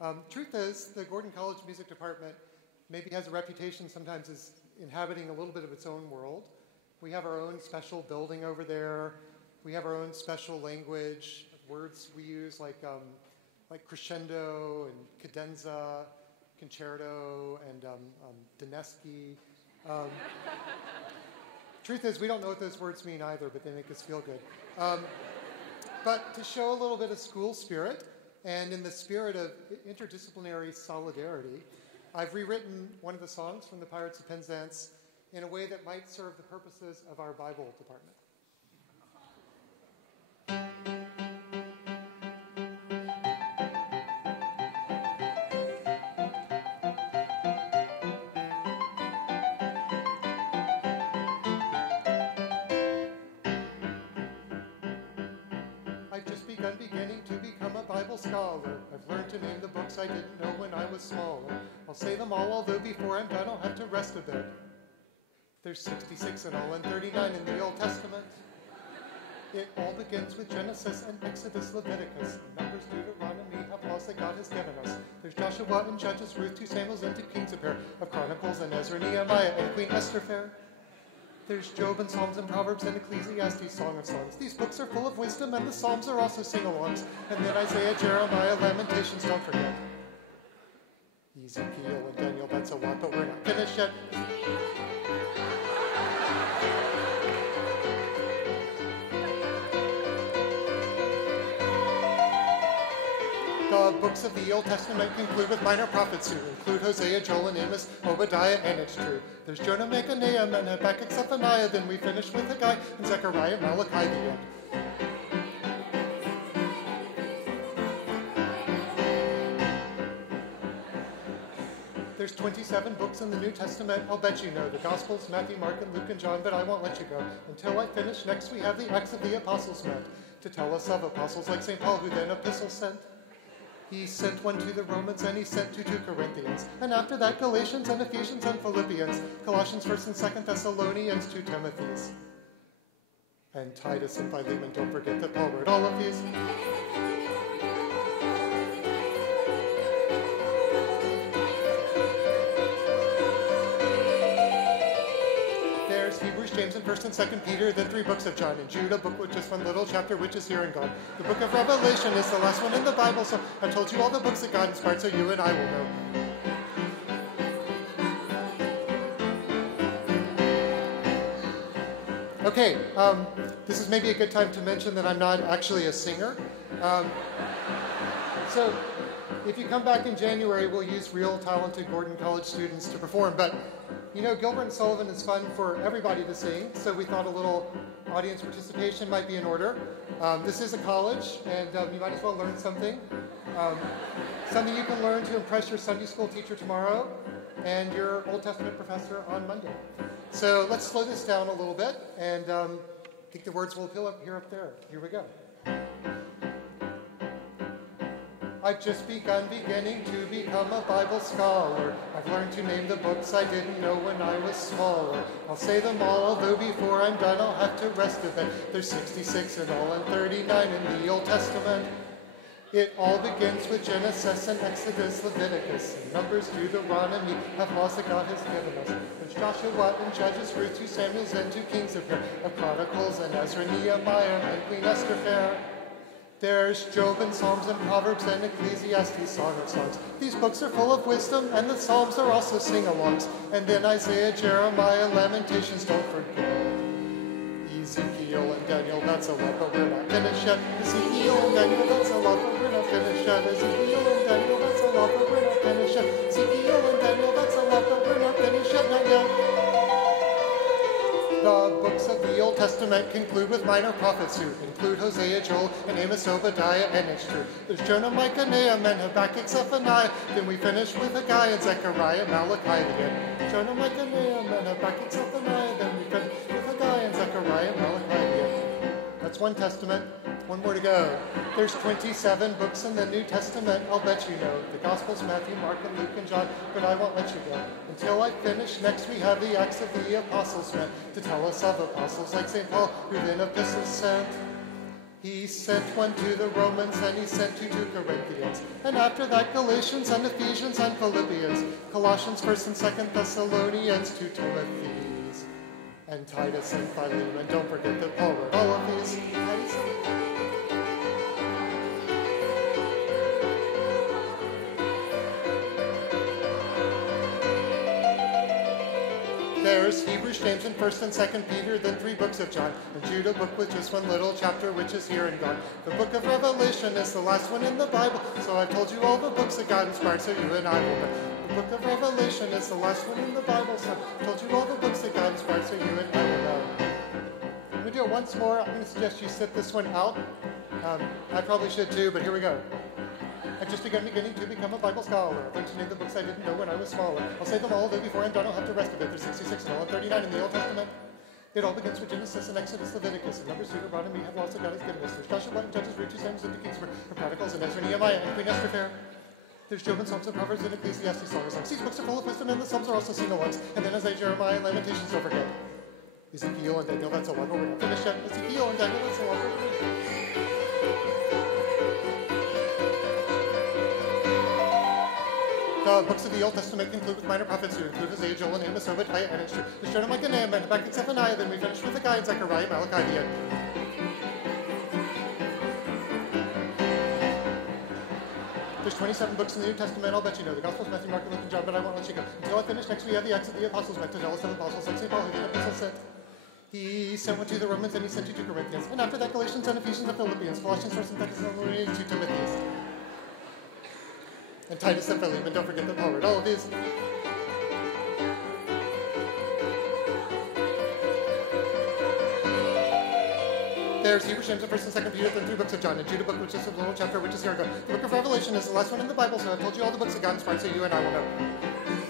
Truth is, the Gordon College Music Department maybe has a reputation sometimes as inhabiting a little bit of its own world. We have our own special building over there. We have our own special language, words we use like crescendo and cadenza, concerto, and Dineski. Truth is, we don't know what those words mean either, but they make us feel good. But to show a little bit of school spirit, and in the spirit of interdisciplinary solidarity, I've rewritten one of the songs from the Pirates of Penzance in a way that might serve the purposes of our Bible department. I've just beginning to become a Bible scholar. I've learned to name the books I didn't know when I was smaller. I'll say them all, although before I'm done I'll have to rest a bit. There's 66 in all and 39 in the Old Testament. It all begins with Genesis and Exodus, Leviticus, Numbers, Deuteronomy, have laws that God has given us. There's Joshua and Judges, Ruth, 2 Samuels, and 2 Kings, a pair of Chronicles and Ezra, Nehemiah, and Queen Esther fair. There's Job and Psalms and Proverbs and Ecclesiastes, Song of Songs. These books are full of wisdom, and the Psalms are also sing-alongs. And then Isaiah, Jeremiah, Lamentations, don't forget. Ezekiel and Daniel, that's a lot, but we're not finished yet. The books of the Old Testament conclude with minor prophets who include Hosea, Joel, and Amos, Obadiah, and it's true. There's Jonah, Micah, Nahum, and Habakkuk, Zephaniah. Then we finish with Haggai and Zechariah, Malachi, the end. There's 27 books in the New Testament, I'll bet you know. The Gospels, Matthew, Mark, and Luke, and John, but I won't let you go until I finish. Next we have the Acts of the Apostles meant to tell us of apostles like St. Paul, who then epistles sent. He sent one to the Romans, and he sent two to Corinthians. And after that, Galatians and Ephesians and Philippians, Colossians, 1st and 2nd Thessalonians, 2 Timothys. And Titus and Philemon, don't forget that Paul wrote all of these. Hebrews, James, and 1st and 2nd Peter, then 3 books of John and Jude, a book with just one little chapter which is here and gone. The book of Revelation is the last one in the Bible, so I've told you all the books that God inspired so you and I will know. Okay, this is maybe a good time to mention that I'm not actually a singer. So if you come back in January, we'll use real talented Gordon College students to perform, but you know, Gilbert and Sullivan is fun for everybody to sing, so we thought a little audience participation might be in order. This is a college, and you might as well learn something. Something you can learn to impress your Sunday school teacher tomorrow and your Old Testament professor on Monday. So let's slow this down a little bit, and I think the words will appeal up there. Here we go. I've just beginning to become a Bible scholar. I've learned to name the books I didn't know when I was smaller. I'll say them all, although before I'm done I'll have to rest a bit. There's 66 in all and 39 in the Old Testament. It all begins with Genesis and Exodus, Leviticus, and Numbers, Deuteronomy, have laws that God has given us. There's Joshua and Judges, Ruth, 2 Samuels, and 2 Kings of Chronicles, and Ezra, Nehemiah, and Queen Esther fair. There's Job and Psalms and Proverbs and Ecclesiastes, Song of Songs. These books are full of wisdom, and the Psalms are also sing-alongs. And then Isaiah, Jeremiah, Lamentations, don't forget. Ezekiel and Daniel, that's a lot, but we're not finished yet. Ezekiel and Daniel, that's a lot, but we're not finished yet. Ezekiel and Daniel, that's a lot, but we're not finished yet. Ezekiel and Daniel, that's a lot, but we're not finished yet, not yet. The books of the Old Testament conclude with minor prophets who include Hosea, Joel, and Amos, Obadiah, and it's true. There's Jonah, Micah, Nahum, and Habakkuk, Zephaniah. Then we finish with Haggai and Zechariah, Malachi, the end. Jonah, Micah, Nahum, and Habakkuk, Zephaniah. Then we finish with Haggai and Zechariah, Malachi, the end. That's one testament. One more to go. There's 27 books in the New Testament, I'll bet you know. The Gospels, Matthew, Mark, and Luke, and John, but I won't let you go until I finish. Next we have the Acts of the Apostles meant to tell us of apostles like St. Paul, who then epistles sent. He sent one to the Romans, and he sent two to Corinthians. And after that, Galatians and Ephesians and Philippians, Colossians, 1st and 2nd Thessalonians, to Timothy's, and Titus and Philemon. Don't forget that Paul wrote all of these. There's Hebrews, James, and 1st and 2nd Peter, then 3 books of John, and Jude, a book with just one little chapter, which is here and gone. The book of Revelation is the last one in the Bible, so I've told you all the books that God inspired, so you and I will know. The book of Revelation is the last one in the Bible, so I've told you all the books that God inspired, so you and I will know. I'm going to do it once more. I'm going to suggest you sit this one out. I probably should too, but here we go. I've just beginning to become a Bible scholar. I've learned to name the books I didn't know when I was smaller. I'll say them all, though before I'm done I'll have the rest of it. There's 66 and all, and 39 in the Old Testament. It all begins with Genesis and Exodus, Leviticus, and Numbers, Deuteronomy, have laws that God has given us. There's Joshua and Judges, Ruth, Samuel, and Kings, and Prodigals, and Ezra, Nehemiah, and Queen Esther Fair. There's Job and Psalms and Proverbs and Ecclesiastes, Song of Songs. These books are full of wisdom, and the Psalms are also seen at once. And then Isaiah, Jeremiah, and Lamentations, don't forget. Ezekiel and Daniel, that's a lot, but we're not finished yet. Ezekiel and Daniel, that's a lot. The books of the Old Testament conclude with minor prophets who include Hosea, Joel, and Amos, Obadiah, and Esther. There's Jeremiah, Nahum, Habakkuk, Zephaniah, then we finish with the guy in Zechariah, Malachi, the end. There's 27 books in the New Testament. I'll bet you know the Gospels, Matthew, Mark, Luke, and John, but I won't let you go. Until I finish next, we have the Acts of the Apostles, meant to tell us of the Apostles, like St. Paul, who the Epistles said. He sent one to the Romans, and he sent two to Corinthians. And after that, Galatians and Ephesians and Philippians, Colossians, 1st and 2nd Thessalonians, to Timothy's. And Titus and Philemon, don't forget that Paul wrote all of these. There's Hebrews, James, and 1st and 2nd Peter, then 3 books of John, and Jude, a book which is a little chapter, which is here and gone. The book of Revelation is the last one in the Bible, so I've told you all the books that God inspired, so you and I will know.